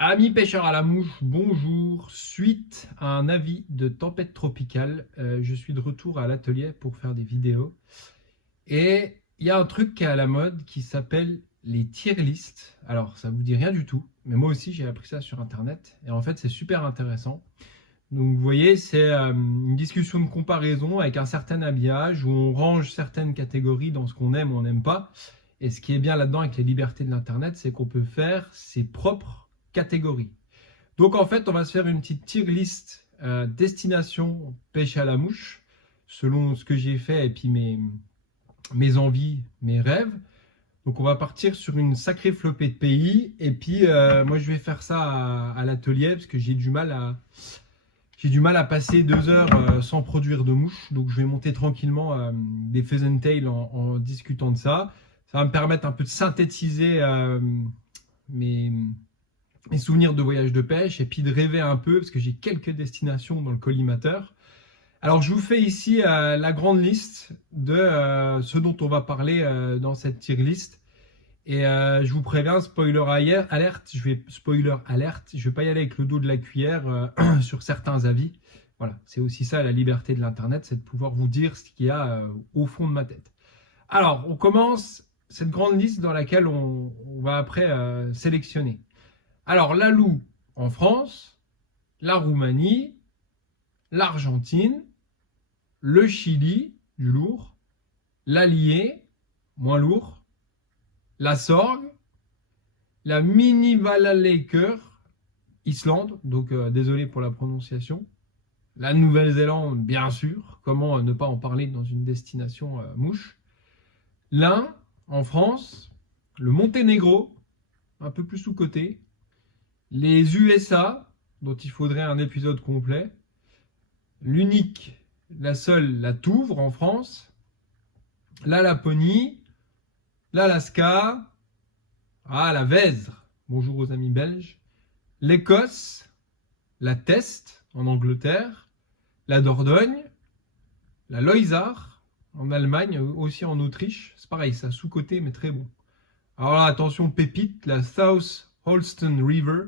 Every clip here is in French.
Amis pêcheurs à la mouche, bonjour. Suite à un avis de tempête tropicale, je suis de retour à l'atelier pour faire des vidéos. Et il y a un truc qui est à la mode qui s'appelle les tier lists. Alors, ça vous dit rien du tout, mais moi aussi j'ai appris ça sur internet. Et en fait, c'est super intéressant. Donc, vous voyez, c'est une discussion de comparaison avec un certain habillage où on range certaines catégories dans ce qu'on aime ou on n'aime pas. Et ce qui est bien là-dedans avec les libertés de l'Internet, c'est qu'on peut faire ses propres catégories. Donc en fait, on va se faire une petite tier list destination pêche à la mouche, selon ce que j'ai fait et puis mes envies, mes rêves. Donc on va partir sur une sacrée flopée de pays. Et puis moi je vais faire ça à l'atelier parce que j'ai du mal à passer 2 heures sans produire de mouches. Donc je vais monter tranquillement des pheasant tail en discutant de ça. Ça va me permettre un peu de synthétiser mes, mes souvenirs de voyage de pêche et puis de rêver un peu parce que j'ai quelques destinations dans le collimateur. Alors je vous fais ici la grande liste de ce dont on va parler dans cette tier list. Et je vous préviens, alerte, je vais pas y aller avec le dos de la cuillère sur certains avis. Voilà, c'est aussi ça la liberté de l'internet, c'est de pouvoir vous dire ce qu'il y a au fond de ma tête. Alors, on commence cette grande liste dans laquelle on va après sélectionner. Alors, la Loue en France, la Roumanie, l'Argentine, le Chili, du lourd, l'Allier, moins lourd, la Sorgue, la Mini Valalaker, Islande, donc désolé pour la prononciation, la Nouvelle-Zélande, bien sûr, comment ne pas en parler dans une destination mouche, l'Inde, en France, le Monténégro, un peu plus sous-coté, les USA, dont il faudrait un épisode complet, l'unique, la seule, la Touvre en France, la Laponie, l'Alaska, la Vézre, bonjour aux amis belges, l'Écosse, la Teste en Angleterre, la Dordogne, la Loisach en Allemagne, aussi en Autriche, c'est pareil, ça sous-côté mais très bon. Alors là, attention, pépite, la South Holston River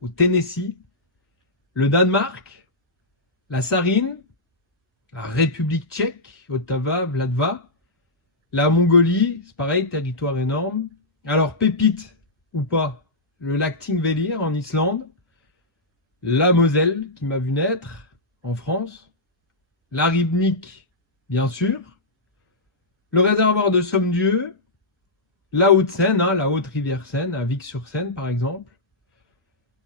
au Tennessee, le Danemark, la Sarine, la République tchèque, Ottawa, Vladva, la Mongolie, c'est pareil, territoire énorme. Alors, pépite ou pas, le lac Thingvellir en Islande, la Moselle qui m'a vu naître en France, la Ribnik, bien sûr, le réservoir de Sommieux, la Haute-Seine, la haute rivière Seine, à Vic-sur-Seine par exemple,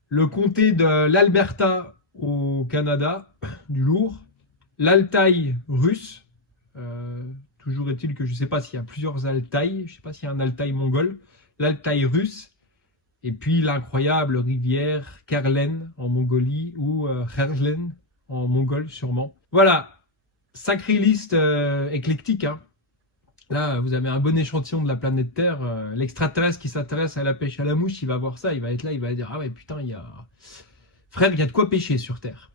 le comté de l'Alberta au Canada, du lourd, l'Altaï russe, toujours est-il que je ne sais pas s'il y a plusieurs Altaïs, je ne sais pas s'il y a un Altaï mongol, l'Altaï russe, et puis l'incroyable rivière Kerlen en Mongolie ou Kherlen en mongol sûrement. Voilà, sacrée liste éclectique, hein. Là, vous avez un bon échantillon de la planète Terre. L'extraterrestre qui s'intéresse à la pêche à la mouche, il va voir ça, il va être là, il va dire ah ouais putain, frère, il y a de quoi pêcher sur Terre.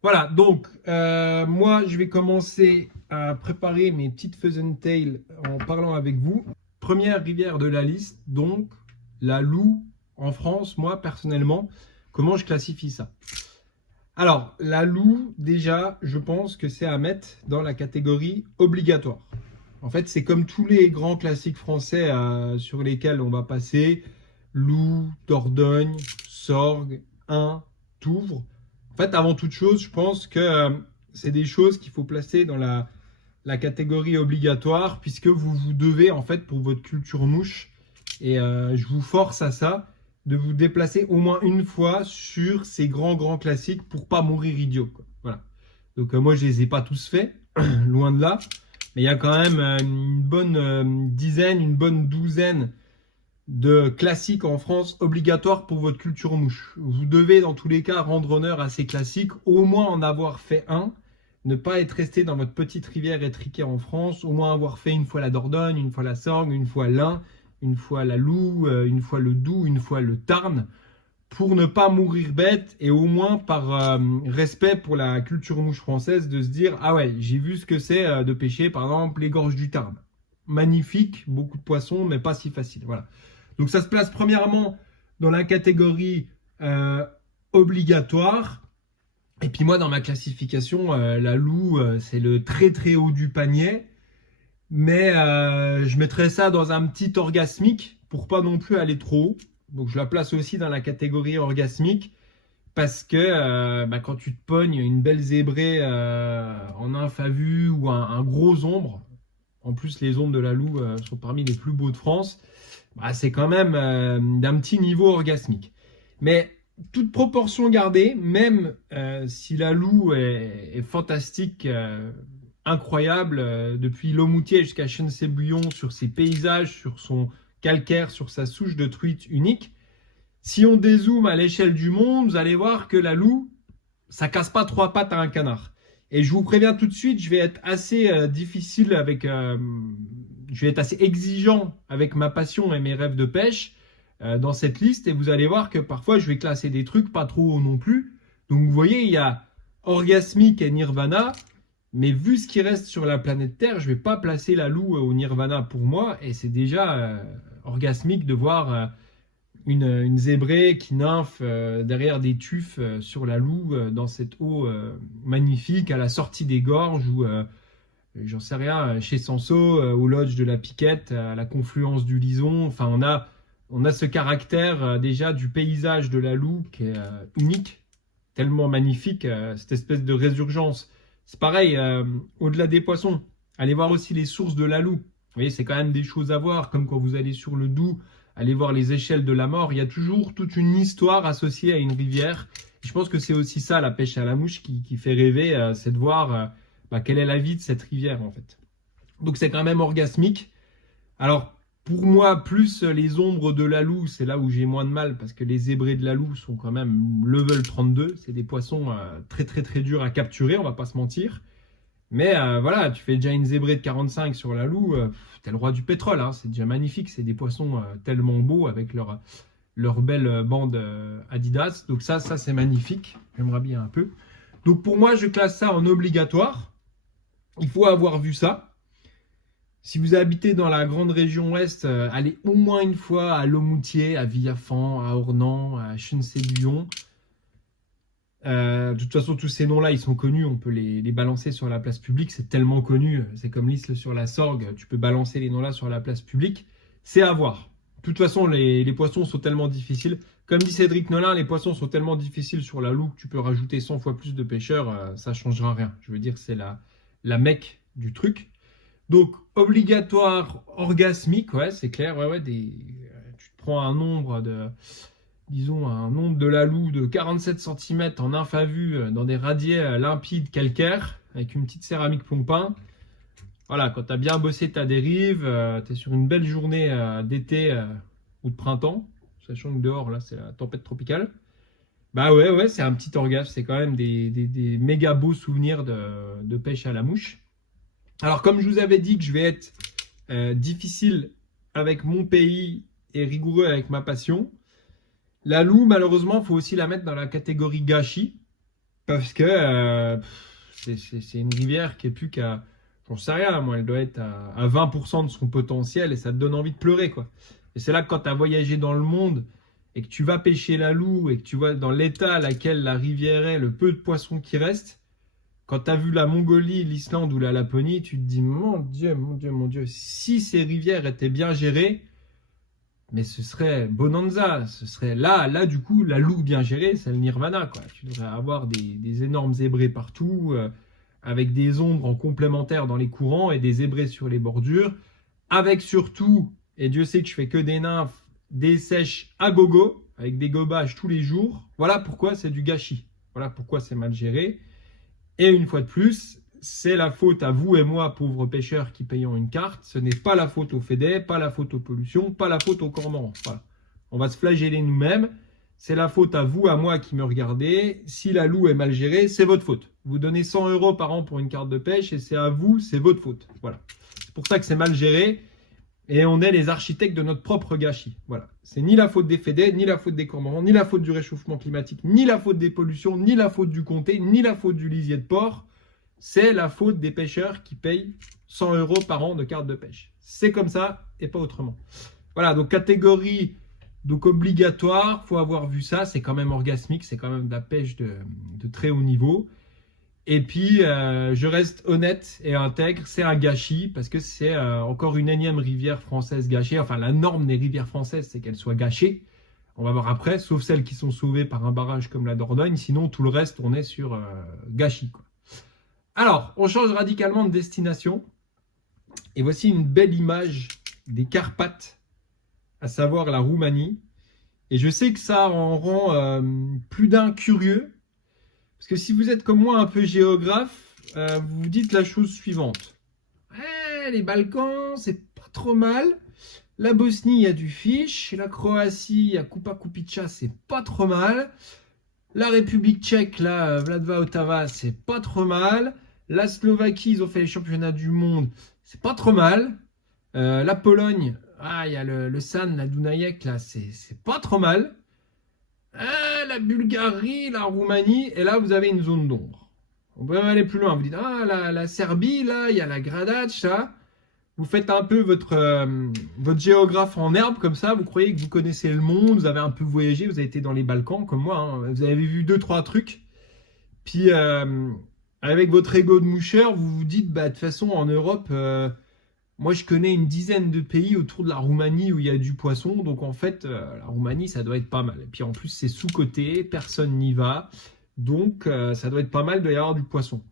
Voilà, donc moi je vais commencer à préparer mes petites pheasant tail en parlant avec vous. Première rivière de la liste, donc la Loue en France. Moi personnellement, comment je classifie ça? Alors, la Loue, déjà, je pense que c'est à mettre dans la catégorie obligatoire. En fait, c'est comme tous les grands classiques français sur lesquels on va passer. Loue, Dordogne, Sorgue, Ain, Touvre. En fait, avant toute chose, je pense que c'est des choses qu'il faut placer dans la catégorie obligatoire puisque vous devez, en fait, pour votre culture mouche, et je vous force à ça, de vous déplacer au moins une fois sur ces grands classiques pour pas mourir idiot, quoi. Voilà. Donc moi, je les ai pas tous faits, loin de là. Mais il y a quand même une bonne dizaine, une bonne douzaine de classiques en France obligatoires pour votre culture mouche. Vous devez dans tous les cas rendre honneur à ces classiques, au moins en avoir fait un, ne pas être resté dans votre petite rivière étriquée en France, au moins avoir fait une fois la Dordogne, une fois la Sorgue, une fois l'Ain, une fois la Loue, une fois le Doubs, une fois le Tarn, pour ne pas mourir bête et au moins par respect pour la culture mouche française de se dire ah ouais, j'ai vu ce que c'est de pêcher par exemple les gorges du Tarn. Magnifique, beaucoup de poissons mais pas si facile. Voilà. Donc ça se place premièrement dans la catégorie obligatoire. Et puis moi, dans ma classification, la Loup, c'est le très très haut du panier. Mais je mettrais ça dans un petit orgasmique pour pas non plus aller trop haut. Donc je la place aussi dans la catégorie orgasmique parce que quand tu te pognes une belle zébrée en nymphe vue ou un gros ombre, en plus les ombres de la Loup sont parmi les plus beaux de France, c'est quand même d'un petit niveau orgasmique. Mais toute proportion gardée, même si la Loup est fantastique, incroyable, depuis Lomoutier jusqu'à Chenesay-Bouillon, sur ses paysages, sur son calcaire, sur sa souche de truite unique, si on dézoome à l'échelle du monde, vous allez voir que la Loup, ça casse pas trois pattes à un canard. Et je vous préviens tout de suite, je vais être assez difficile avec... je vais être assez exigeant avec ma passion et mes rêves de pêche dans cette liste. Et vous allez voir que parfois, je vais classer des trucs pas trop hauts non plus. Donc, vous voyez, il y a Orgasmique et Nirvana. Mais vu ce qui reste sur la planète Terre, je ne vais pas placer la Loup au Nirvana pour moi. Et c'est déjà orgasmique de voir une zébrée qui nymphe derrière des tufs sur la Loup dans cette eau magnifique à la sortie des gorges ou j'en sais rien, chez Sanso, au lodge de la Piquette, à la confluence du Lison. Enfin, on a ce caractère déjà du paysage de la Loup qui est unique, tellement magnifique, cette espèce de résurgence. C'est pareil, au-delà des poissons, allez voir aussi les sources de la Loup. Vous voyez, c'est quand même des choses à voir, comme quand vous allez sur le Doubs, allez voir les échelles de la mort. Il y a toujours toute une histoire associée à une rivière. Je pense que c'est aussi ça, la pêche à la mouche, qui fait rêver, c'est de voir quelle est la vie de cette rivière, en fait. Donc, c'est quand même orgasmique. Alors, pour moi, plus les ombres de la Loup, c'est là où j'ai moins de mal, parce que les zébrés de la Loup sont quand même level 32. C'est des poissons très, très, très durs à capturer, on va pas se mentir. Mais voilà, tu fais déjà une zébrée de 45 sur la Loup, t'es le roi du pétrole, hein, c'est déjà magnifique. C'est des poissons tellement beaux avec leur belle bande Adidas. Donc ça c'est magnifique. J'aimerais bien un peu. Donc pour moi, je classe ça en obligatoire. Il faut avoir vu ça. Si vous habitez dans la grande région ouest, allez au moins une fois à Lomoutier, à Villafan, à Ornans, à Chenesay-Bouillon. De toute façon, tous ces noms-là, ils sont connus. On peut les balancer sur la place publique. C'est tellement connu. C'est comme l'Isle sur la Sorgue. Tu peux balancer les noms-là sur la place publique. C'est à voir. De toute façon, les poissons sont tellement difficiles. Comme dit Cédric Nolin, les poissons sont tellement difficiles sur la Loup que tu peux rajouter 100 fois plus de pêcheurs. Ça ne changera rien. Je veux dire, c'est la mecque du truc. Donc, obligatoire, orgasmique, ouais, c'est clair. Ouais, tu te prends un nombre de la Loup de 47 cm en nymphe à vue dans des radiers limpides calcaires avec une petite céramique pompin. Voilà, quand tu as bien bossé ta dérive, tu es sur une belle journée d'été ou de printemps, sachant que dehors, là, c'est la tempête tropicale. Bah ouais, c'est un petit orgasme. C'est quand même des méga beaux souvenirs de pêche à la mouche. Alors, comme je vous avais dit que je vais être difficile avec mon pays et rigoureux avec ma passion, la Loup, malheureusement, il faut aussi la mettre dans la catégorie gâchis parce que c'est une rivière qui est plus qu'à, j'en sais rien, moi, elle doit être à 20% de son potentiel et ça te donne envie de pleurer, quoi. Et c'est là que quand tu as voyagé dans le monde et que tu vas pêcher la Loup et que tu vois dans l'état à laquelle la rivière est, le peu de poissons qui restent, quand tu as vu la Mongolie, l'Islande ou la Laponie, tu te dis, mon Dieu, si ces rivières étaient bien gérées, mais ce serait bonanza, ce serait là du coup, la Loup bien gérée, c'est le nirvana, quoi. Tu devrais avoir des énormes zébrés partout, avec des ombres en complémentaire dans les courants et des zébrés sur les bordures, avec surtout, et Dieu sait que je fais que des nymphes, des sèches à gogo, avec des gobages tous les jours. Voilà pourquoi c'est du gâchis. Voilà pourquoi c'est mal géré. Et une fois de plus, c'est la faute à vous et moi, pauvres pêcheurs qui payons une carte. Ce n'est pas la faute au fédé, pas la faute aux pollutions, pas la faute aux cormorans. Voilà. On va se flageller nous-mêmes. C'est la faute à vous, à moi qui me regardez. Si la Loup est mal gérée, c'est votre faute. Vous donnez 100 € par an pour une carte de pêche et c'est à vous, c'est votre faute. Voilà. C'est pour ça que c'est mal géré et on est les architectes de notre propre gâchis. Voilà. C'est ni la faute des fédés, ni la faute des cormorans, ni la faute du réchauffement climatique, ni la faute des pollutions, ni la faute du comté, ni la faute du lisier de porc. C'est la faute des pêcheurs qui payent 100 € par an de carte de pêche. C'est comme ça et pas autrement. Voilà, donc catégorie Donc obligatoire, faut avoir vu ça, c'est quand même orgasmique, c'est quand même de la pêche de très haut niveau. Et puis, je reste honnête et intègre, c'est un gâchis parce que c'est encore une énième rivière française gâchée. Enfin, la norme des rivières françaises, c'est qu'elles soient gâchées. On va voir après, sauf celles qui sont sauvées par un barrage comme la Dordogne. Sinon, tout le reste, on est sur gâchis, quoi. Alors, on change radicalement de destination. Et voici une belle image des Carpates, à savoir la Roumanie. Et je sais que ça en rend plus d'un curieux. Parce que si vous êtes comme moi un peu géographe, vous vous dites la chose suivante. Les Balkans, c'est pas trop mal. La Bosnie, il y a du fiche. La Croatie, il y a Kupa Kupica, c'est pas trop mal. La République tchèque, là, Vladva Otava, c'est pas trop mal. La Slovaquie, ils ont fait les championnats du monde, c'est pas trop mal. La Pologne, il y a le San, la Dunajec, là, c'est pas trop mal. La Bulgarie, la Roumanie, et là vous avez une zone d'ombre. On peut même aller plus loin. Vous dites, la Serbie, là, il y a la Gradac, là. Vous faites un peu votre géographe en herbe, comme ça, vous croyez que vous connaissez le monde, vous avez un peu voyagé, vous avez été dans les Balkans, comme moi, hein. Vous avez vu 2-3 trucs. Puis, avec votre ego de moucheur, vous vous dites, de toute façon, en Europe, moi, je connais une dizaine de pays autour de la Roumanie où il y a du poisson. Donc, en fait, la Roumanie, ça doit être pas mal. Et puis, en plus, c'est sous-coté, personne n'y va. Donc, ça doit être pas mal, il doit y avoir du poisson.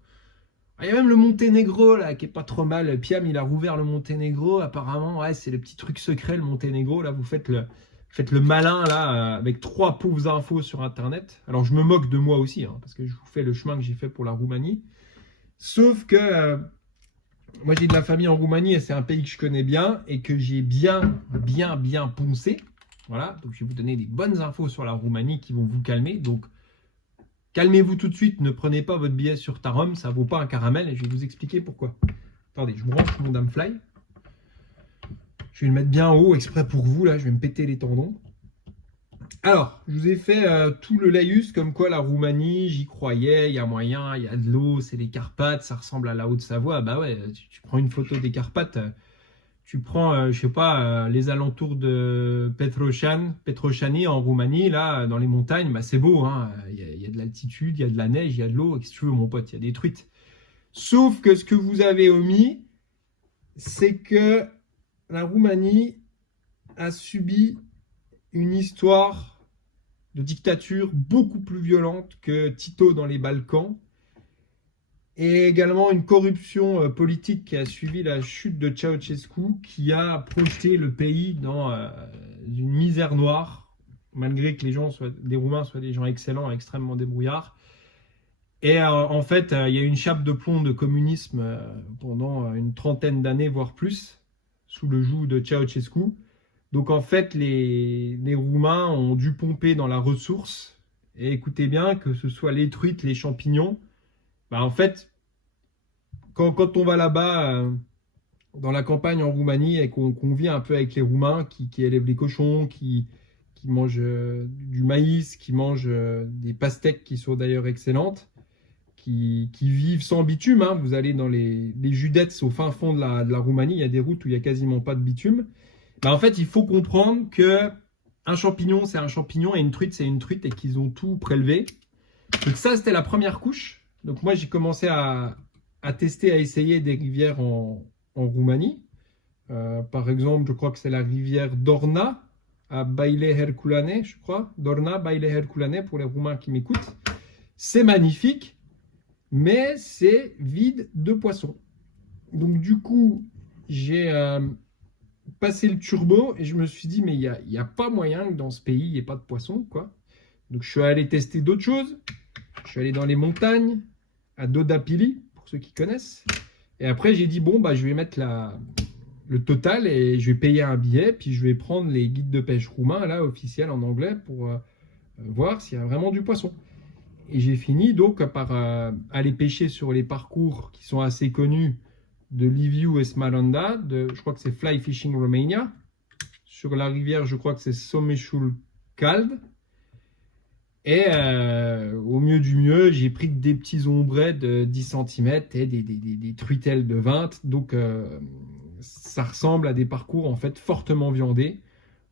Il y a même le Monténégro, là, qui est pas trop mal. Piam, il a rouvert le Monténégro. Apparemment, ouais, c'est le petit truc secret, le Monténégro. Là, vous faites le malin, là, avec 3 pauvres infos sur Internet. Alors, je me moque de moi aussi, hein, parce que je vous fais le chemin que j'ai fait pour la Roumanie. Sauf que... moi, j'ai de la famille en Roumanie et c'est un pays que je connais bien et que j'ai bien poncé. Voilà, donc je vais vous donner des bonnes infos sur la Roumanie qui vont vous calmer. Donc, calmez-vous tout de suite, ne prenez pas votre billet sur Tarom, ça ne vaut pas un caramel et je vais vous expliquer pourquoi. Attendez, je branche mon Damfly. Je vais le mettre bien en haut exprès pour vous, là, je vais me péter les tendons. Alors, je vous ai fait tout le laïus, comme quoi la Roumanie, j'y croyais, il y a moyen, il y a de l'eau, c'est les Carpates, ça ressemble à la Haute-Savoie. Bah ouais, tu prends une photo des Carpates, tu prends, je sais pas, les alentours de Petroșani en Roumanie, là, dans les montagnes, bah c'est beau, hein. Il y a de l'altitude, il y a de la neige, il y a de l'eau, qu'est-ce que tu veux, mon pote, il y a des truites. Sauf que ce que vous avez omis, c'est que la Roumanie a subi une histoire de dictature beaucoup plus violente que Tito dans les Balkans, et également une corruption politique qui a suivi la chute de Ceausescu, qui a projeté le pays dans une misère noire, malgré que les Roumains soient des gens excellents, extrêmement débrouillards. Et en fait, il y a eu une chape de plomb de communisme pendant une trentaine d'années, voire plus, sous le joug de Ceausescu. Donc en fait, les Roumains ont dû pomper dans la ressource. Et écoutez bien, que ce soit les truites, les champignons, bah en fait, quand on va là-bas, dans la campagne en Roumanie, et qu'on vit un peu avec les Roumains qui élèvent les cochons, qui mangent du maïs, qui mangent des pastèques qui sont d'ailleurs excellentes, qui vivent sans bitume, hein. Vous allez dans les Județ au fin fond de la Roumanie, il y a des routes où il n'y a quasiment pas de bitume. Bah en fait, il faut comprendre que un champignon, c'est un champignon et une truite, c'est une truite et qu'ils ont tout prélevé. Donc ça, c'était la première couche. Donc moi, j'ai commencé à tester, à essayer des rivières en Roumanie. Par exemple, je crois que c'est la rivière Dorna, à Baile Herculane, je crois. Dorna, Baile Herculane, pour les Roumains qui m'écoutent. C'est magnifique, mais c'est vide de poissons. Donc du coup, j'ai... passé le turbo et je me suis dit mais il y a pas moyen que dans ce pays il n'y ait pas de poisson, quoi. Donc je suis allé tester d'autres choses. Je suis allé dans les montagnes à Dodapili, pour ceux qui connaissent, et après j'ai dit bon bah je vais mettre le total et je vais payer un billet, puis je vais prendre les guides de pêche roumains là officiels en anglais pour voir s'il y a vraiment du poisson. Et j'ai fini donc par aller pêcher sur les parcours qui sont assez connus de Liviu et Smaranda, je crois que c'est Fly Fishing Romania. Sur la rivière, je crois que c'est Someșul Cald. Et au mieux du mieux, j'ai pris des petits ombrets de 10 cm et des truitelles de 20. Donc ça ressemble à des parcours en fait fortement viandés,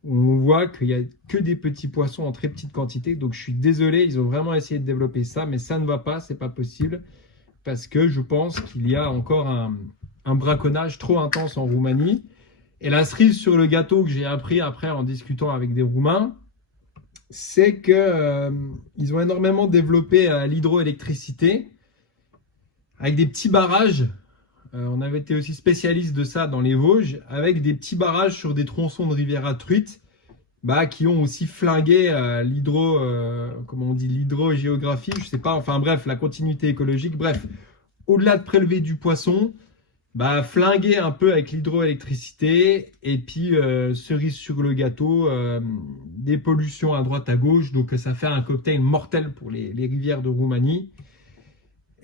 On voit qu'il n'y a que des petits poissons en très petite quantité. Donc je suis désolé, ils ont vraiment essayé de développer ça, mais ça ne va pas, c'est pas possible. Parce que je pense qu'il y a encore un braconnage trop intense en Roumanie. Et la cerise sur le gâteau que j'ai appris après en discutant avec des Roumains, c'est que ils ont énormément développé l'hydroélectricité avec des petits barrages. On avait été aussi spécialiste de ça dans les Vosges, avec des petits barrages sur des tronçons de rivière à truite, qui ont aussi flingué comment on dit, l'hydrogéographie, je sais pas, enfin bref, la continuité écologique. Bref, au-delà de prélever du poisson, flinguer un peu avec l'hydroélectricité, et puis cerise sur le gâteau, des pollutions à droite à gauche, donc ça fait un cocktail mortel pour les rivières de Roumanie.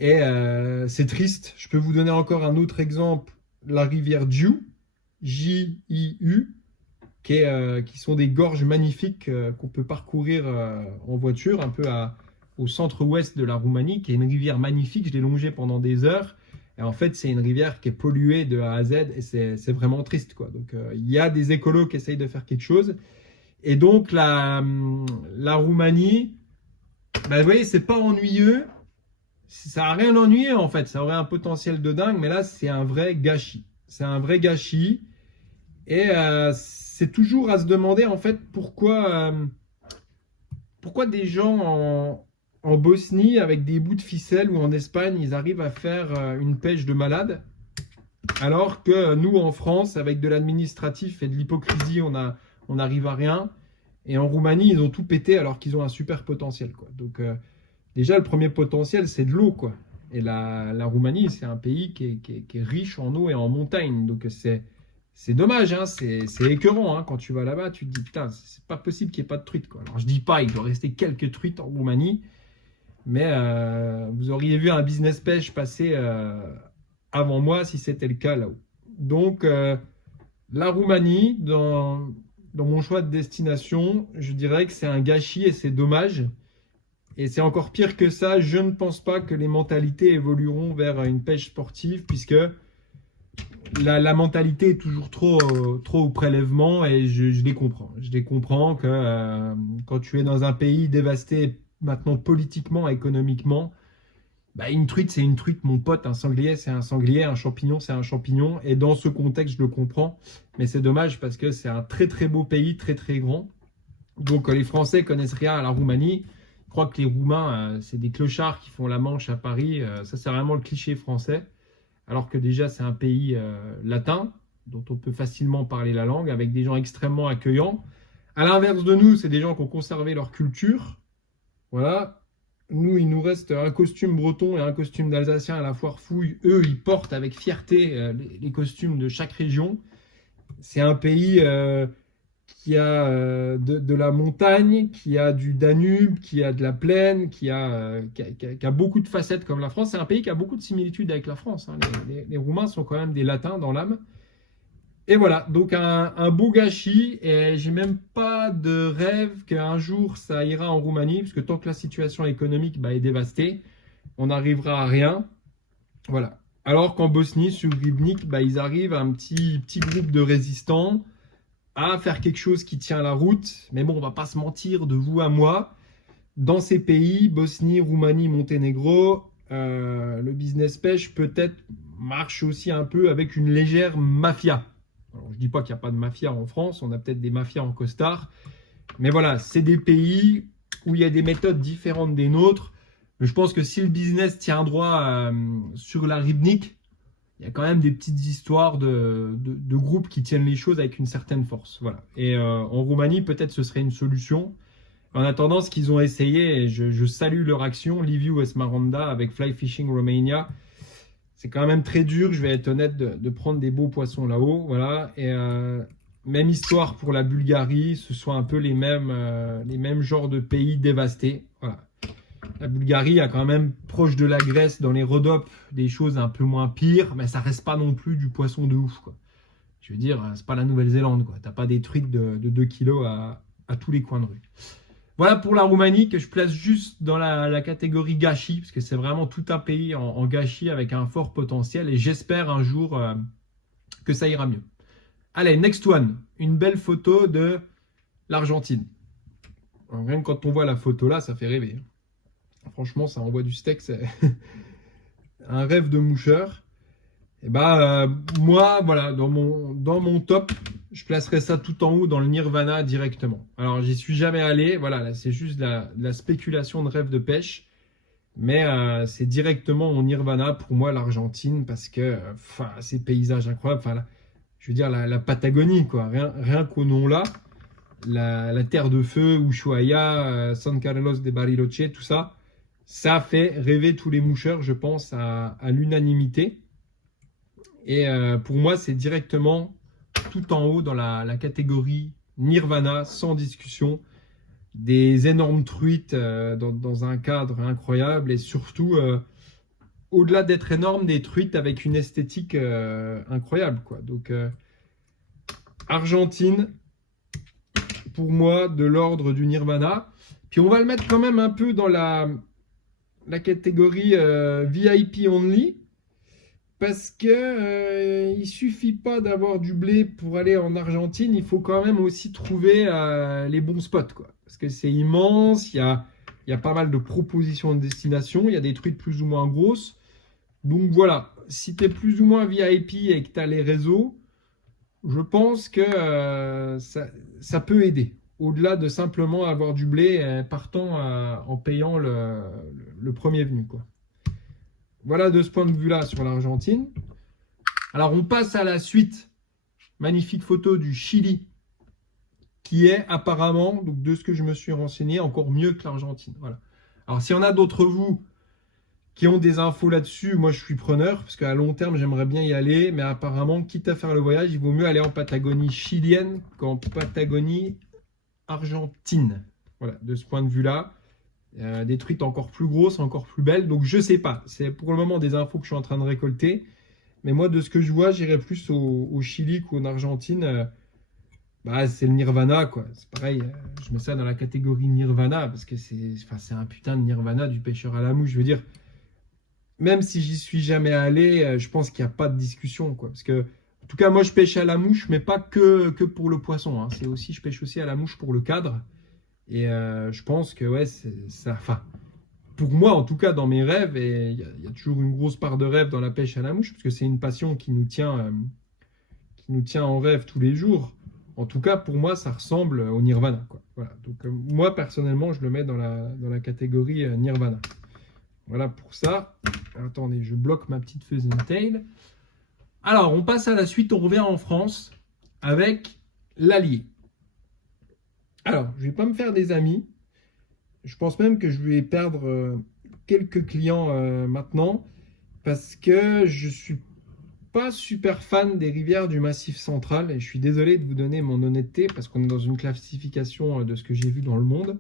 Et c'est triste. Je peux vous donner encore un autre exemple, la rivière Jiu, J-I-U, qui sont des gorges magnifiques qu'on peut parcourir en voiture, un peu au centre-ouest de la Roumanie, qui est une rivière magnifique. Je l'ai longée pendant des heures. Et en fait, c'est une rivière qui est polluée de A à Z, et c'est vraiment triste, quoi. Donc, il y a des écolos qui essayent de faire quelque chose. Et donc, la Roumanie, vous voyez, c'est pas ennuyeux. Ça n'a rien d'ennuyeux, en fait. Ça aurait un potentiel de dingue, mais là, c'est un vrai gâchis. C'est un vrai gâchis. Et c'est toujours à se demander, en fait, pourquoi des gens en Bosnie, avec des bouts de ficelle, ou en Espagne, ils arrivent à faire une pêche de malade, alors que nous, en France, avec de l'administratif et de l'hypocrisie, on n'arrive à rien. Et en Roumanie, ils ont tout pété alors qu'ils ont un super potentiel, quoi. Donc, déjà, le premier potentiel, c'est de l'eau, quoi. Et la Roumanie, c'est un pays qui est riche en eau et en montagne. Donc, c'est dommage, hein, c'est écœurant, hein. Quand tu vas là-bas, tu te dis, putain, c'est pas possible qu'il n'y ait pas de truites, quoi. Alors, je dis pas, il doit rester quelques truites en Roumanie, mais vous auriez vu un business pêche passer avant moi si c'était le cas là-haut. Donc, la Roumanie, dans mon choix de destination, je dirais que c'est un gâchis et c'est dommage. Et c'est encore pire que ça, je ne pense pas que les mentalités évolueront vers une pêche sportive, puisque la mentalité est toujours trop au prélèvement, et je les comprends. Je les comprends que quand tu es dans un pays dévasté maintenant politiquement, économiquement, une truite c'est une truite, mon pote, un sanglier c'est un sanglier, un champignon c'est un champignon, et dans ce contexte je le comprends, mais c'est dommage parce que c'est un très très beau pays, très très grand. Donc les Français connaissent rien à la Roumanie. Je crois que les Roumains, c'est des clochards qui font la Manche à Paris. Ça, c'est vraiment le cliché français. Alors que déjà, c'est un pays latin, dont on peut facilement parler la langue, avec des gens extrêmement accueillants. À l'inverse de nous, c'est des gens qui ont conservé leur culture. Voilà. Nous, il nous reste un costume breton et un costume d'Alsacien à la foire fouille. Eux, ils portent avec fierté les costumes de chaque région. C'est un pays qui a de la montagne, qui a du Danube, qui a de la plaine, qui a beaucoup de facettes comme la France. C'est un pays qui a beaucoup de similitudes avec la France, hein. Les Roumains sont quand même des Latins dans l'âme. Et voilà, donc un beau gâchis, et j'ai même pas de rêve qu'un jour ça ira en Roumanie, parce que tant que la situation économique est dévastée, on n'arrivera à rien. Voilà. Alors qu'en Bosnie, sur Ribnik, ils arrivent à un petit groupe de résistants, à faire quelque chose qui tient la route. Mais bon, on va pas se mentir, de vous à moi, dans ces pays, Bosnie, Roumanie, Monténégro, le business pêche peut-être marche aussi un peu avec une légère mafia. Alors, je dis pas qu'il n'y a pas de mafia en France, on a peut-être des mafias en costard, mais voilà, c'est des pays où il y a des méthodes différentes des nôtres. Mais je pense que si le business tient droit sur la Ribnik, il y a quand même des petites histoires de groupes qui tiennent les choses avec une certaine force. Voilà. Et en Roumanie, peut-être ce serait une solution. En attendant, ce qu'ils ont essayé, et je salue leur action, Liviu Esmeralda avec Fly Fishing Romania, c'est quand même très dur, je vais être honnête, de prendre des beaux poissons là-haut. Voilà. Et même histoire pour la Bulgarie, ce sont un peu les mêmes genres de pays dévastés. Voilà. La Bulgarie a quand même, proche de la Grèce, dans les Rhodopes, des choses un peu moins pires, mais ça reste pas non plus du poisson de ouf, quoi. Je veux dire, c'est pas la Nouvelle-Zélande, quoi. T'as pas des truites de 2 kilos à tous les coins de rue. Voilà pour la Roumanie, que je place juste dans la catégorie gâchis, parce que c'est vraiment tout un pays en gâchis avec un fort potentiel, et j'espère un jour que ça ira mieux. Allez, next one. Une belle photo de l'Argentine. Alors, rien que quand on voit la photo là, ça fait rêver. Franchement, ça envoie du steak, c'est un rêve de moucheur. Et moi, voilà, dans mon top, je placerais ça tout en haut dans le Nirvana directement. Alors, j'y suis jamais allé, voilà, là, c'est juste de la spéculation de rêve de pêche. Mais c'est directement au Nirvana pour moi l'Argentine parce que ces paysages incroyables, je veux dire la Patagonie quoi, rien qu'au nom là, la terre de feu, Ushuaia, San Carlos de Bariloche, tout ça, ça fait rêver tous les moucheurs, je pense à l'unanimité. Et pour moi c'est directement tout en haut dans la catégorie Nirvana sans discussion. Des énormes truites dans un cadre incroyable et surtout, au-delà d'être énorme, des truites avec une esthétique incroyable, quoi. Donc, Argentine, pour moi, de l'ordre du Nirvana. Puis on va le mettre quand même un peu dans la catégorie VIP only. Parce que il suffit pas d'avoir du blé pour aller en Argentine, il faut quand même aussi trouver les bons spots, quoi. Parce que c'est immense, il y a pas mal de propositions de destination, il y a des trucs plus ou moins grosses. Donc voilà, si tu es plus ou moins VIP et que tu as les réseaux, je pense que ça peut aider. Au-delà de simplement avoir du blé partant en payant le premier venu, quoi. Voilà de ce point de vue-là sur l'Argentine. Alors on passe à la suite. Magnifique photo du Chili qui est apparemment, donc de ce que je me suis renseigné, encore mieux que l'Argentine. Voilà. Alors s'il y en a d'autres vous qui ont des infos là-dessus, moi je suis preneur parce qu'à long terme j'aimerais bien y aller, mais apparemment quitte à faire le voyage, il vaut mieux aller en Patagonie chilienne qu'en Patagonie argentine. Voilà, de ce point de vue-là. Des truites encore plus grosses, encore plus belles. Donc je sais pas. C'est pour le moment des infos que je suis en train de récolter. Mais moi, de ce que je vois, j'irais plus au Chili qu'en Argentine. C'est le Nirvana, quoi. C'est pareil. Je mets ça dans la catégorie Nirvana parce que c'est un putain de Nirvana du pêcheur à la mouche. Je veux dire, même si j'y suis jamais allé, je pense qu'il n'y a pas de discussion, quoi. Parce que, en tout cas, moi, je pêche à la mouche, mais pas que pour le poisson, hein. Je pêche aussi à la mouche pour le cadre. Et je pense que ouais, ça. Enfin, pour moi, en tout cas, dans mes rêves, et il y a toujours une grosse part de rêve dans la pêche à la mouche, parce que c'est une passion qui nous tient en rêve tous les jours. En tout cas, pour moi, ça ressemble au Nirvana, quoi. Voilà. Donc moi, personnellement, je le mets dans la catégorie Nirvana. Voilà pour ça. Attendez, je bloque ma petite fuzzy tail. Alors, on passe à la suite. On revient en France avec l'Allier. Alors, je ne vais pas me faire des amis. Je pense même que je vais perdre quelques clients maintenant parce que je ne suis pas super fan des rivières du Massif central et je suis désolé de vous donner mon honnêteté parce qu'on est dans une classification de ce que j'ai vu dans le monde.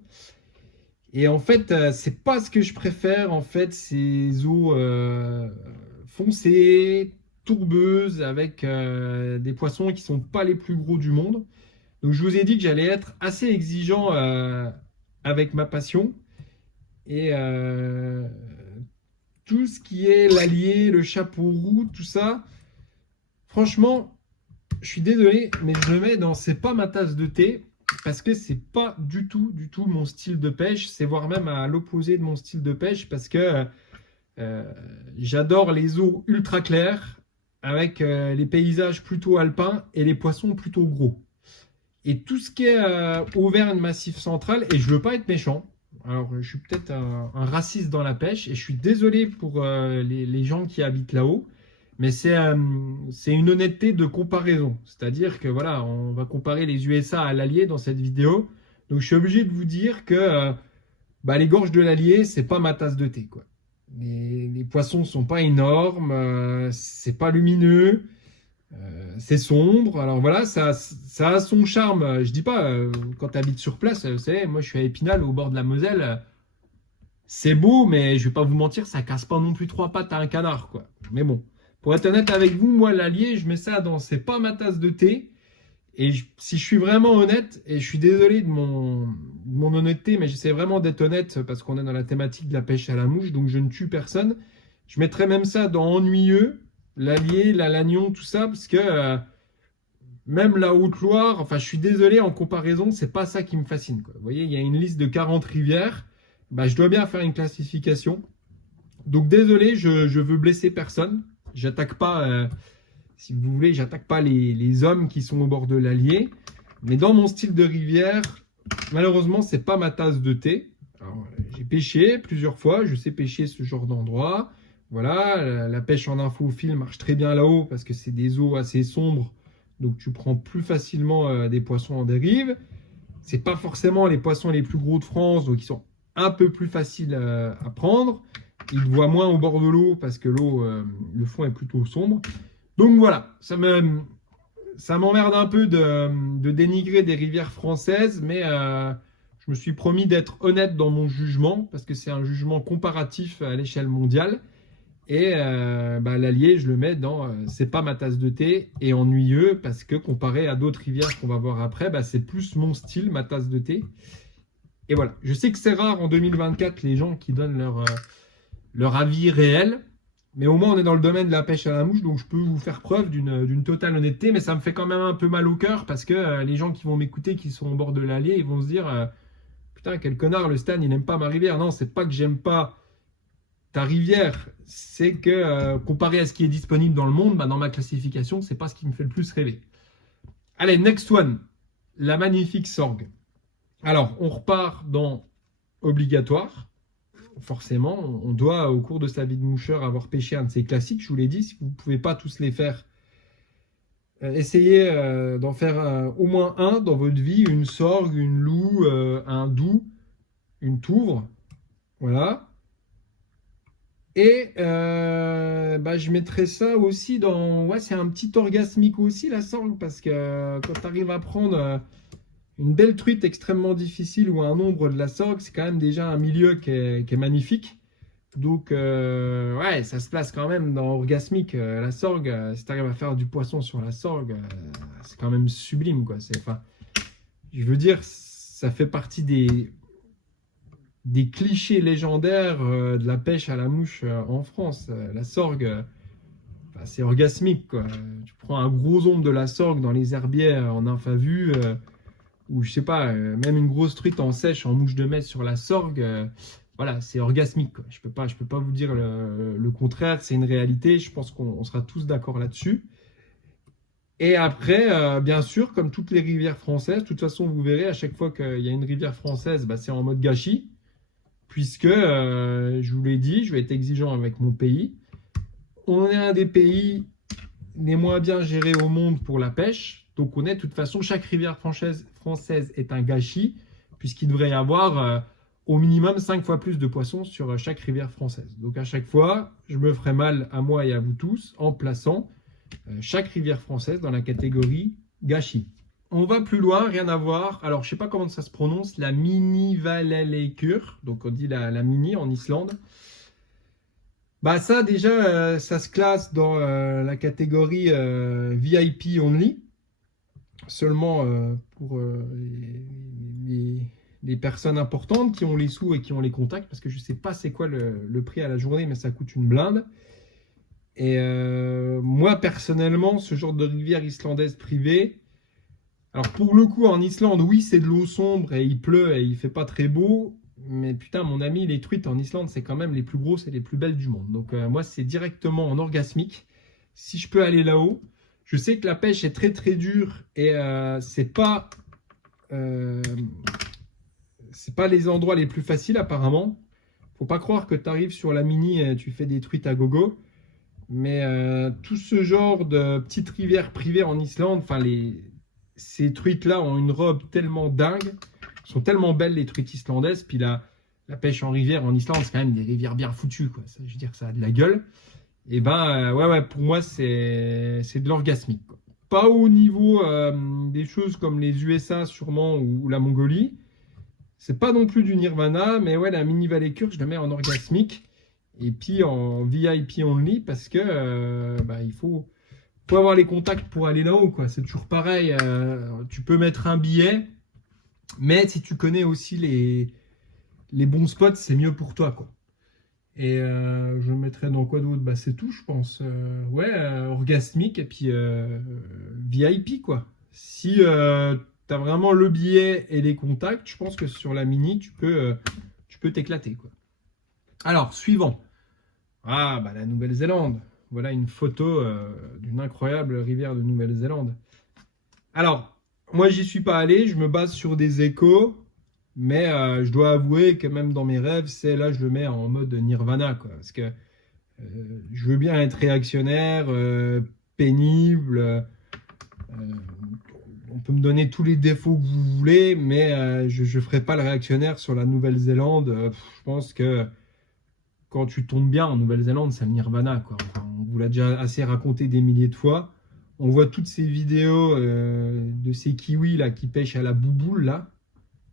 Et en fait, c'est pas ce que je préfère. En fait, ces eaux foncées, tourbeuses avec des poissons qui sont pas les plus gros du monde. Donc je vous ai dit que j'allais être assez exigeant avec ma passion. Et tout ce qui est l'Allier, le chapeau roux, tout ça, franchement, je suis désolé, mais je le mets dans c'est pas ma tasse de thé, parce que c'est pas du tout mon style de pêche, c'est voire même à l'opposé de mon style de pêche, parce que j'adore les eaux ultra claires, avec les paysages plutôt alpins et les poissons plutôt gros. Et tout ce qui est Auvergne Massif central, et je veux pas être méchant, alors je suis peut-être un raciste dans la pêche, et je suis désolé pour les gens qui habitent là-haut, mais c'est une honnêteté de comparaison. C'est-à-dire que voilà, on va comparer les USA à l'Allier dans cette vidéo, donc je suis obligé de vous dire que les gorges de l'Allier, c'est pas ma tasse de thé, quoi. Les poissons sont pas énormes, c'est pas lumineux. C'est sombre, alors voilà, ça a son charme. Je dis pas, quand tu habites sur place, vous savez, moi je suis à Épinal, au bord de la Moselle, c'est beau, mais je vais pas vous mentir, ça casse pas non plus trois pattes à un canard, quoi. Mais bon, pour être honnête avec vous, moi l'Allier, je mets ça dans c'est pas ma tasse de thé. Et si je suis vraiment honnête, et je suis désolé de mon honnêteté, mais j'essaie vraiment d'être honnête parce qu'on est dans la thématique de la pêche à la mouche, donc je ne tue personne. Je mettrais même ça dans ennuyeux, l'Allier, la Lannion, tout ça, parce que même la Haute-Loire, enfin je suis désolé, en comparaison, c'est pas ça qui me fascine, quoi. Vous voyez, il y a une liste de 40 rivières, bah, je dois bien faire une classification. Donc désolé, je veux blesser personne. J'attaque pas, si vous voulez, j'attaque pas les hommes qui sont au bord de l'Allier. Mais dans mon style de rivière, malheureusement, c'est pas ma tasse de thé. Alors, j'ai pêché plusieurs fois, je sais pêcher ce genre d'endroit. Voilà, la pêche en infophile marche très bien là-haut parce que c'est des eaux assez sombres, donc tu prends plus facilement des poissons en dérive. C'est pas forcément les poissons les plus gros de France, donc ils sont un peu plus faciles à prendre. Ils te voient moins au bord de l'eau parce que l'eau, le fond est plutôt sombre. Donc voilà, ça m'emmerde un peu de dénigrer des rivières françaises, mais je me suis promis d'être honnête dans mon jugement, parce que c'est un jugement comparatif à l'échelle mondiale. Et bah, l'Allier, je le mets dans c'est pas ma tasse de thé et ennuyeux, parce que comparé à d'autres rivières qu'on va voir après, bah, c'est plus mon style, ma tasse de thé. Et voilà, je sais que c'est rare en 2024 les gens qui donnent leur avis réel. Mais au moins, on est dans le domaine de la pêche à la mouche, donc je peux vous faire preuve d'une totale honnêteté. Mais ça me fait quand même un peu mal au cœur parce que les gens qui vont m'écouter, qui sont au bord de l'Allier, ils vont se dire putain, quel connard, le Stan, il n'aime pas ma rivière. Non, c'est pas que j'aime pas ta rivière, c'est que comparé à ce qui est disponible dans le monde, bah, dans ma classification, c'est pas ce qui me fait le plus rêver. Allez, next one, la magnifique Sorgue. Alors, on repart dans obligatoire. Forcément, on doit, au cours de sa vie de moucheur, avoir pêché un de ces classiques. Je vous l'ai dit, si vous ne pouvez pas tous les faire, essayez d'en faire au moins un dans votre vie, une sorgue, une loue, un doux, une touvre. Voilà. Et bah, je mettrai ça aussi dans... Ouais, c'est un petit orgasmique aussi, la sorgue, parce que quand tu arrives à prendre une belle truite extrêmement difficile ou un nombre de la sorgue, c'est quand même déjà un milieu qui est magnifique. Donc, ouais, ça se place quand même dans orgasmique. La sorgue, si tu arrives à faire du poisson sur la sorgue, c'est quand même sublime, quoi. Enfin, je veux dire, ça fait partie des clichés légendaires de la pêche à la mouche en France. La sorgue, enfin, c'est orgasmique, quoi. Tu prends un gros ombre de la sorgue dans les herbières en infavue, ou je sais pas, même une grosse truite en sèche, en mouche de messe sur la sorgue, voilà, c'est orgasmique, quoi. Je peux pas vous dire le contraire, c'est une réalité, je pense qu'on sera tous d'accord là-dessus. Et après, bien sûr, comme toutes les rivières françaises, de toute façon, vous verrez, à chaque fois qu'il y a une rivière française, bah, c'est en mode gâchis, puisque, je vous l'ai dit, je vais être exigeant avec mon pays. On est un des pays les moins bien gérés au monde pour la pêche. Donc on est de toute façon, chaque rivière française est un gâchis, puisqu'il devrait y avoir au minimum 5 fois plus de poissons sur chaque rivière française. Donc à chaque fois, je me ferai mal à moi et à vous tous en plaçant chaque rivière française dans la catégorie gâchis. On va plus loin, rien à voir. Alors je sais pas comment ça se prononce, la Minivalalekur, donc on dit la mini en Islande. Bah ça déjà, ça se classe dans la catégorie VIP only, seulement pour les personnes importantes qui ont les sous et qui ont les contacts, parce que je sais pas c'est quoi le prix à la journée, mais ça coûte une blinde. Et moi personnellement, ce genre de rivière islandaise privée, alors pour le coup en Islande, oui c'est de l'eau sombre et il pleut et il fait pas très beau. Mais putain, mon ami, les truites en Islande, c'est quand même les plus grosses et les plus belles du monde. Donc moi, c'est directement en orgasmique. Si je peux aller là-haut, je sais que la pêche est très très dure et euh, c'est pas les endroits les plus faciles apparemment. Faut pas croire que tu arrives sur la mini et tu fais des truites à gogo. Mais tout ce genre de petites rivières privées en Islande, enfin ces truites-là ont une robe tellement dingue. Sont tellement belles les truites islandaises, puis la pêche en rivière en Islande, c'est quand même des rivières bien foutues, quoi. Ça, je veux dire, ça a de la gueule. Et ben, ouais, pour moi, c'est de l'orgasmique, quoi. Pas au niveau des choses comme les USA sûrement ou la Mongolie. C'est pas non plus du Nirvana, mais ouais, la Mini Valley Cure, je la mets en orgasmique. Et puis en VIP only, parce que bah, il faut avoir les contacts pour aller là-haut, quoi. C'est toujours pareil. Tu peux mettre un billet. Mais si tu connais aussi les bons spots, c'est mieux pour toi, quoi. Et je mettrais dans quoi d'autre? Bah, c'est tout, je pense. Ouais, orgasmique et puis VIP, quoi. Si tu as vraiment le billet et les contacts, je pense que sur la Mini, tu peux t'éclater, quoi. Alors, suivant. Ah, bah la Nouvelle-Zélande. Voilà une photo d'une incroyable rivière de Nouvelle-Zélande. Alors, moi, j'y suis pas allé, je me base sur des échos, mais je dois avouer que même dans mes rêves, c'est là, je le mets en mode Nirvana, quoi. Parce que je veux bien être réactionnaire, pénible. On peut me donner tous les défauts que vous voulez, mais je ne ferai pas le réactionnaire sur la Nouvelle-Zélande. Je pense que quand tu tombes bien en Nouvelle-Zélande, c'est le Nirvana, quoi. Enfin, on vous l'a déjà assez raconté des milliers de fois. On voit toutes ces vidéos de ces kiwis là qui pêchent à la bouboule là.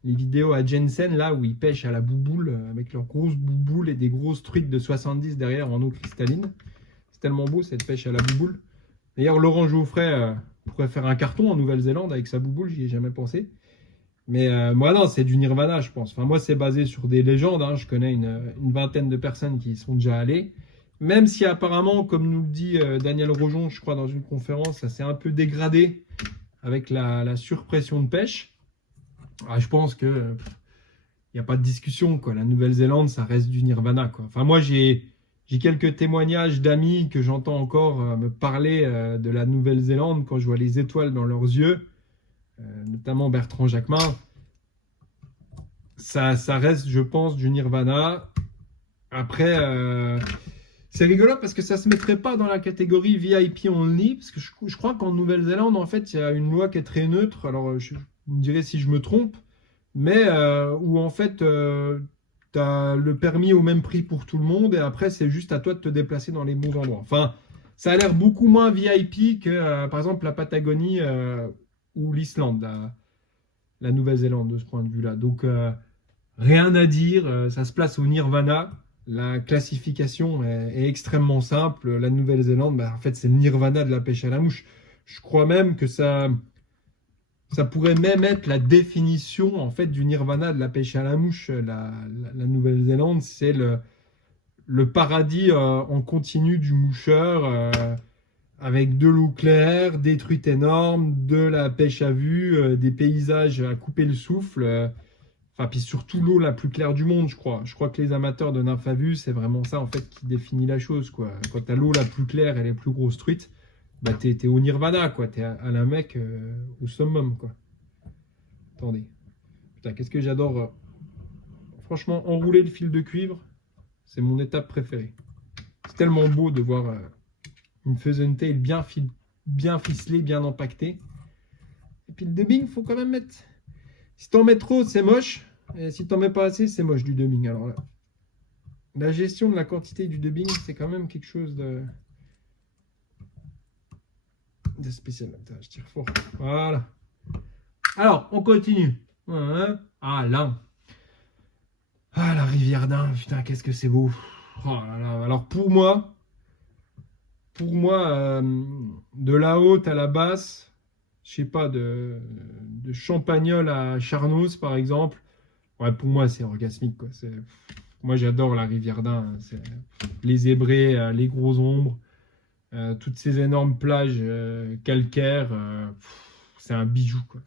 Les vidéos à Jensen là où ils pêchent à la bouboule avec leurs grosses bouboules et des grosses truites de 70 derrière en eau cristalline. C'est tellement beau cette pêche à la bouboule. D'ailleurs, Laurent Geoffrey pourrait faire un carton en Nouvelle-Zélande avec sa bouboule, j'y ai jamais pensé. Mais moi, non, c'est du Nirvana, je pense. Enfin, moi, c'est basé sur des légendes. Hein. Je connais une vingtaine de personnes qui y sont déjà allées. Même si apparemment, comme nous le dit Daniel Rojon, je crois, dans une conférence, ça s'est un peu dégradé avec la surpression de pêche. Ah, je pense que il n'y a pas de discussion, quoi. La Nouvelle-Zélande, ça reste du Nirvana, quoi. Enfin, moi, j'ai quelques témoignages d'amis que j'entends encore me parler de la Nouvelle-Zélande quand je vois les étoiles dans leurs yeux, notamment Bertrand Jacquemin. Ça reste, je pense, du Nirvana. Après, c'est rigolo parce que ça ne se mettrait pas dans la catégorie VIP only, parce que je crois qu'en Nouvelle-Zélande, en fait, il y a une loi qui est très neutre. Alors, je me dirais si je me trompe, mais où en fait, tu as le permis au même prix pour tout le monde, et après, c'est juste à toi de te déplacer dans les bons endroits. Enfin, ça a l'air beaucoup moins VIP que, par exemple, la Patagonie ou l'Islande, la Nouvelle-Zélande, de ce point de vue-là. Donc, rien à dire, ça se place au Nirvana. La classification est extrêmement simple. La Nouvelle-Zélande, bah, en fait, c'est le Nirvana de la pêche à la mouche. Je crois même que ça pourrait même être la définition en fait du Nirvana de la pêche à la mouche. La Nouvelle-Zélande, c'est le paradis en continu du moucheur, avec de l'eau claire, des truites énormes, de la pêche à vue, des paysages à couper le souffle. Enfin, puis surtout l'eau la plus claire du monde, je crois. Je crois que les amateurs de nymphes à vue, c'est vraiment ça en fait qui définit la chose, quoi. Quand tu as l'eau la plus claire et les plus grosses truites, bah t'es au Nirvana, quoi. T'es à la Mecque au summum, quoi. Attendez. Putain, qu'est-ce que j'adore. Franchement, enrouler le fil de cuivre, c'est mon étape préférée. C'est tellement beau de voir une pheasant tail bien ficelée, bien empaquetée. Et puis le dubbing, faut quand même mettre. Si t'en mets trop, c'est moche. Et si t'en mets pas assez, c'est moche du dubbing. Alors là, la gestion de la quantité du dubbing, c'est quand même quelque chose de spécial. Attends, je tire fort. Voilà. Alors, on continue. Ah, là. Ah, la rivière d'Ain. Putain, qu'est-ce que c'est beau. Oh là là. Alors, pour moi, de la haute à la basse, je sais pas, de Champagnole à Charnoz, par exemple, ouais, pour moi, c'est orgasmique, quoi. Moi, j'adore la rivière d'Ain. Les zébrés, les gros ombres, toutes ces énormes plages calcaires, c'est un bijou, quoi.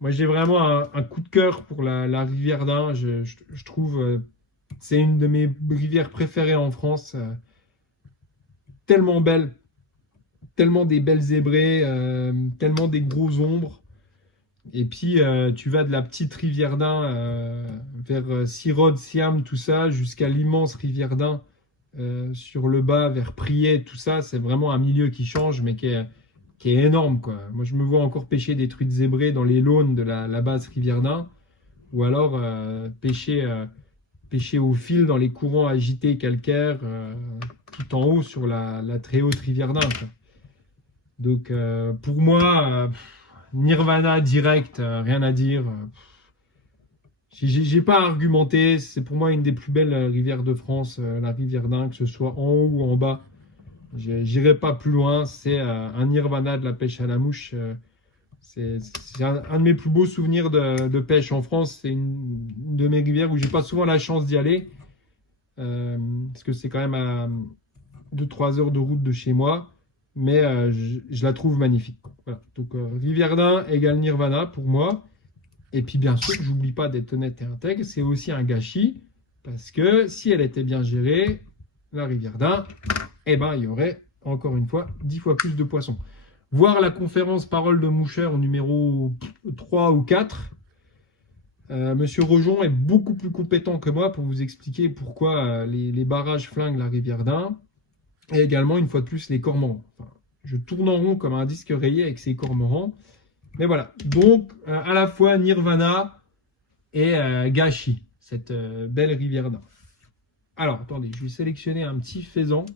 Moi, j'ai vraiment un coup de cœur pour la rivière d'Ain. Je trouve c'est une de mes rivières préférées en France. Tellement belle, tellement des belles zébrées, tellement des gros ombres. Et puis, tu vas de la petite rivière d'Ain vers Sirod, Siam, tout ça, jusqu'à l'immense rivière d'Ain sur le bas, vers Priet, tout ça. C'est vraiment un milieu qui change, mais qui est énorme, quoi. Moi, je me vois encore pêcher des truites zébrées dans les lawns de la basse rivière d'Ain, ou alors pêcher au fil dans les courants agités calcaires, tout en haut sur la très haute rivière d'Ain, quoi. Donc, pour moi, Nirvana direct, rien à dire. J'ai pas à argumenter. C'est pour moi une des plus belles rivières de France, la rivière d'Ain, que ce soit en haut ou en bas. J'irai pas plus loin. C'est un Nirvana de la pêche à la mouche. C'est un de mes plus beaux souvenirs de pêche en France. C'est une de mes rivières où j'ai pas souvent la chance d'y aller. Parce que c'est quand même à 2-3 heures de route de chez moi. mais je la trouve magnifique. Voilà. Donc Rivière-d'Ain égale Nirvana pour moi. Et puis bien sûr, j'oublie pas d'être honnête et intègre, c'est aussi un gâchis, parce que si elle était bien gérée, la Rivière-d'Ain, eh ben, il y aurait, encore une fois, 10 fois plus de poissons. Voir la conférence Parole de Moucheur au numéro 3 ou 4, Monsieur Rojon est beaucoup plus compétent que moi pour vous expliquer pourquoi les barrages flinguent la Rivière-d'Ain, et également, une fois de plus, les cormorans. Enfin, je tourne en rond comme un disque rayé avec ces cormorans. Mais voilà, donc à la fois Nirvana et Gachi, cette belle rivière d'Ain. Alors, attendez, je vais sélectionner un petit faisan.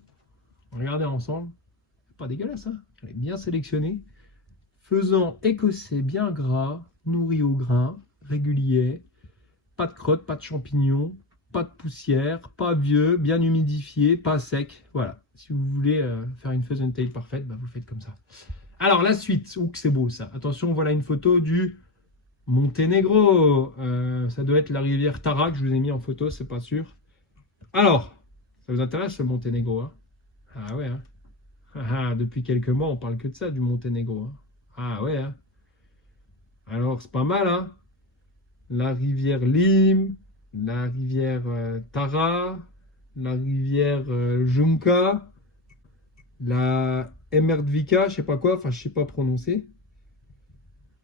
Regardez ensemble. Pas dégueulasse, hein? Elle est bien sélectionnée. Faisan écossais bien gras, nourri au grain, régulier, pas de crotte, pas de champignons, pas de poussière, pas vieux, bien humidifié, pas sec. Voilà, si vous voulez faire une Pheasant Tail parfaite, bah, vous faites comme ça. Alors, la suite, que c'est beau ça. Attention, voilà une photo du Monténégro. Ça doit être la rivière Tara que je vous ai mis en photo, c'est pas sûr. Alors, ça vous intéresse le Monténégro, hein? Ah ouais, hein? Depuis quelques mois, on parle que de ça, du Monténégro, hein? Ah ouais, hein? Alors, c'est pas mal, hein? La rivière Lim, la rivière Tara, la rivière Junka, la Emerdvika, je sais pas quoi, enfin, je sais pas prononcer.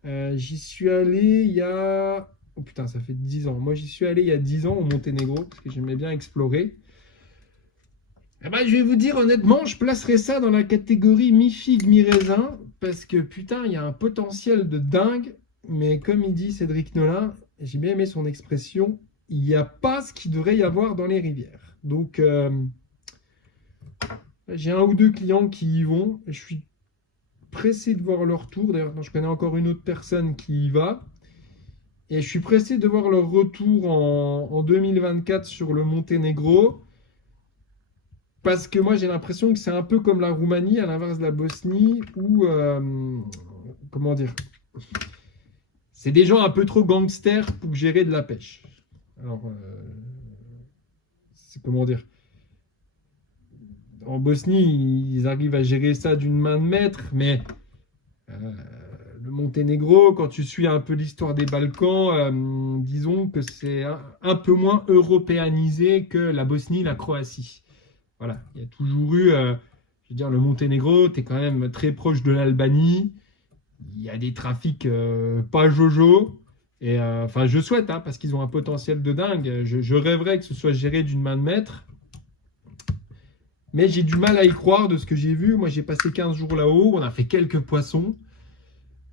J'y suis allé il y a... Oh putain, ça fait 10 ans. Moi, j'y suis allé il y a 10 ans au Monténégro, parce que j'aimais bien explorer. Eh ben, je vais vous dire honnêtement, je placerais ça dans la catégorie mi-figue, mi-raisin, parce que putain, il y a un potentiel de dingue, mais comme il dit Cédric Nolin, j'ai bien aimé son expression, il n'y a pas ce qu'il devrait y avoir dans les rivières. Donc, j'ai un ou deux clients qui y vont, je suis pressé de voir leur retour. D'ailleurs, je connais encore une autre personne qui y va. Et je suis pressé de voir leur retour en 2024 sur le Monténégro. Parce que moi, j'ai l'impression que c'est un peu comme la Roumanie, à l'inverse de la Bosnie, où, comment dire, c'est des gens un peu trop gangsters pour gérer de la pêche. Alors, c'est comment dire, en Bosnie, ils arrivent à gérer ça d'une main de maître, mais le Monténégro, quand tu suis un peu l'histoire des Balkans, disons que c'est un peu moins européanisé que la Bosnie, la Croatie. Voilà, il y a toujours eu, je veux dire, le Monténégro, tu es quand même très proche de l'Albanie. Il y a des trafics pas jojo. Et enfin, je souhaite, hein, parce qu'ils ont un potentiel de dingue. Je rêverais que ce soit géré d'une main de maître. Mais j'ai du mal à y croire de ce que j'ai vu. Moi, j'ai passé 15 jours là-haut. On a fait quelques poissons.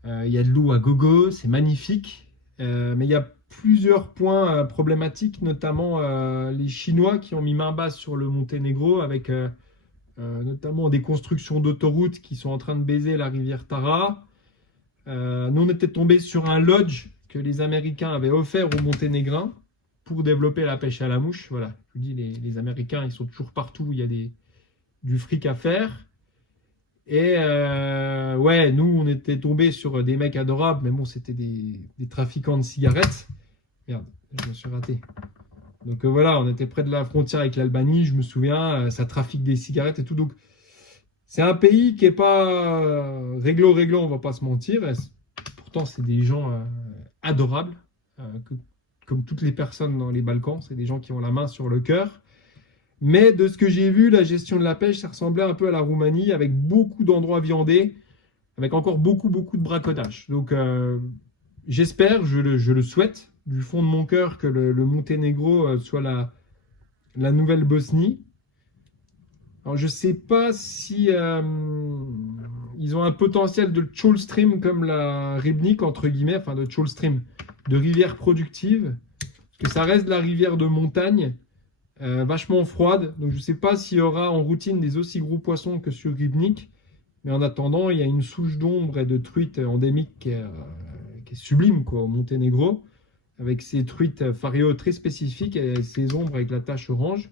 Il y a de l'eau à gogo. C'est magnifique. Mais il y a plusieurs points problématiques, notamment les Chinois qui ont mis main basse sur le Monténégro avec notamment des constructions d'autoroutes qui sont en train de baiser la rivière Tara. Nous, on était tombé sur un lodge que les Américains avaient offert aux Monténégrins pour développer la pêche à la mouche. Voilà, je vous dis, les Américains, ils sont toujours partout où il y a du fric à faire. Et ouais, nous, on était tombé sur des mecs adorables, mais bon, c'était des trafiquants de cigarettes. Merde, je me suis raté. Donc voilà, on était près de la frontière avec l'Albanie, je me souviens, ça trafique des cigarettes et tout. Donc c'est un pays qui est pas réglo, on va pas se mentir. Pourtant, c'est des gens adorables, comme toutes les personnes dans les Balkans, c'est des gens qui ont la main sur le cœur. Mais de ce que j'ai vu, la gestion de la pêche, ça ressemblait un peu à la Roumanie, avec beaucoup d'endroits viandés, avec encore beaucoup de braconnage. Donc j'espère, je le souhaite, du fond de mon cœur, que le Monténégro soit la nouvelle Bosnie. Alors, je ne sais pas si ils ont un potentiel de Tchol Stream comme la Ribnik, entre guillemets, enfin de Tchol Stream, de rivière productive, parce que ça reste de la rivière de montagne, vachement froide. Donc, je ne sais pas s'il y aura en routine des aussi gros poissons que sur Ribnik, mais en attendant, il y a une souche d'ombre et de truites endémiques qui est sublime quoi, au Monténégro, avec ces truites fario très spécifiques et ces ombres avec la tache orange.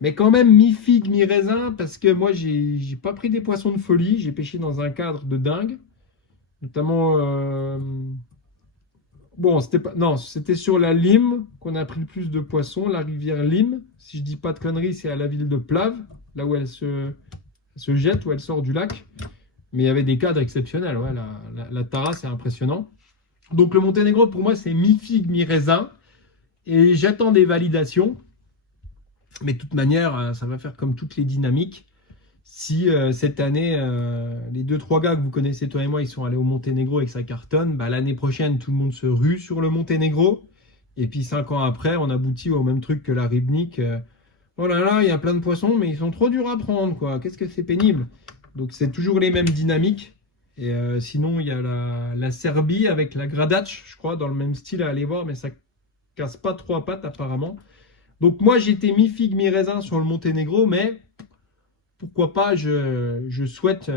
Mais quand même, mi-figue, mi-raisin, parce que moi, j'ai pas pris des poissons de folie. J'ai pêché dans un cadre de dingue. Notamment, bon, c'était sur la Lime qu'on a pris le plus de poissons, la rivière Lime. Si je dis pas de conneries, c'est à la ville de Plave, là où elle se se jette ou elle sort du lac. Mais il y avait des cadres exceptionnels. Ouais, la Tara, c'est impressionnant. Donc le Monténégro, pour moi, c'est mi-figue, mi-raisin. Et j'attends des validations. Mais de toute manière, ça va faire comme toutes les dynamiques. Si cette année, les 2-3 gars que vous connaissez, toi et moi, ils sont allés au Monténégro et que ça cartonne, bah, l'année prochaine, tout le monde se rue sur le Monténégro. Et puis 5 ans après, on aboutit au même truc que la Ribnik. Oh là là, il y a plein de poissons, mais ils sont trop durs à prendre, quoi. Qu'est-ce que c'est pénible. Donc c'est toujours les mêmes dynamiques. Et sinon, il y a la Serbie avec la Gradac, je crois, dans le même style à aller voir, mais ça casse pas 3 pattes apparemment. Donc moi, j'étais mi-figue, mi-raisin sur le Monténégro, mais pourquoi pas, je souhaite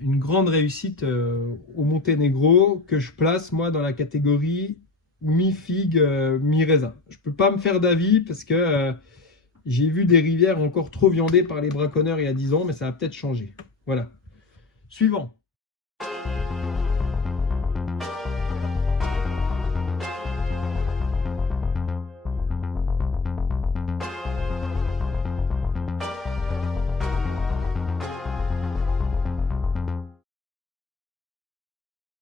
une grande réussite au Monténégro, que je place, moi, dans la catégorie mi-figue, mi-raisin. Je peux pas me faire d'avis parce que j'ai vu des rivières encore trop viandées par les braconneurs il y a 10 ans, mais ça va peut-être changer. Voilà. Suivant.